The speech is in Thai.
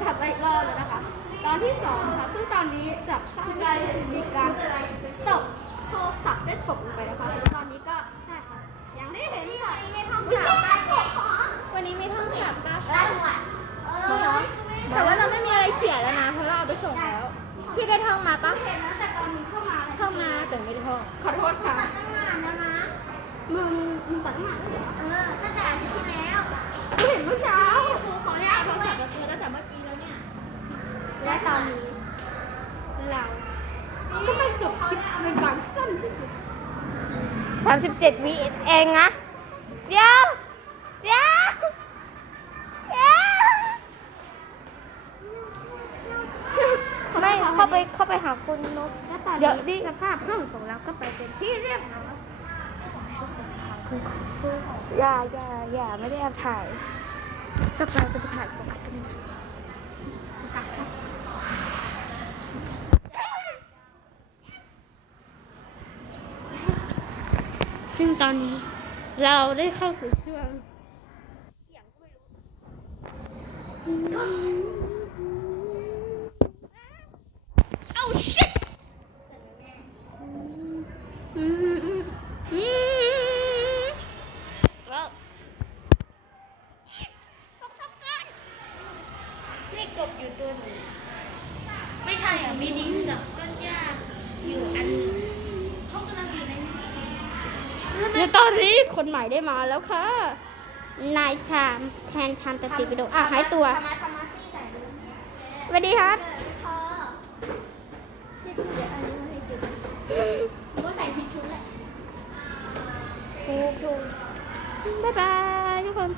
กลับมาอีกรอบแล้วนะคะ ตอนที่สองนะคะซึ่งตอนนี้จะมีการมีการตกโทรศัพท์ได้ตกลงไปนะคะแล้วตอนนี้ก็ใช่ค่ะ อย่างที่เห็นค่ะในท้องสับวันนี้ไม่ท้องสับนะแต่ว่าเราไม่มีอะไรเสียแล้วนะเพราะเราเอาไปส่งแล้ว พี่ได้ท่องมาปะเห็นตั้งแต่ตอนนี้เข้ามาเข้ามาแต่ไม่ได้ท่อง ขอโทษค่ะตั้งนานแล้วนะมึงมึงตัดหน้าเหรอ เออ ตั้งแต่อาทิตย์ที่แล้ว ไม่เห็นเมื่อเช้า ครูขออนุญาตโทรศัพท์มาเจอตั้งแต่เมื่อกี้แล้วเนี่ย และตอนนี้เราก็ไปจบคลิปในการ สั้นที่สุดสามสิบเจ็ดวิเองนะ เดี๋ยว เดี๋ยว เดี๋ยวไม่เข้าไปเข้าไปหาคุณนกและตอนเดี๋ยวนี้ดิสภาพห้องของเราก็ไปเป็นที่เรียบร้อยอย่าอย่าอย่าไม่ได้แอบถ่ายต่อไปจะไปถ่ายสลับกัน ซึ่งตอนนี้เราได้เข้าสู่ช่วงเอาชิตอืมอืมอืมว้าวตกสักกันนี่กบอยู่ตัวหนึ่งไม่ใช่อะมีนิ้งกับต้นหญ้าอยู่อันหนึ่งเขากำลังอยู่ในนี้ ในตอนนี้คนใหม่ได้มาแล้วค่ะ นายชามแทนชามตะติไปดูอะหายตัวทำมาทำมาซี่ใส่ดูสวัสดีครับพอที่สุดอันนี้ไม่ให้กินก็ใส่ผิดชุดแหละถูกถูกบ๊ายบาย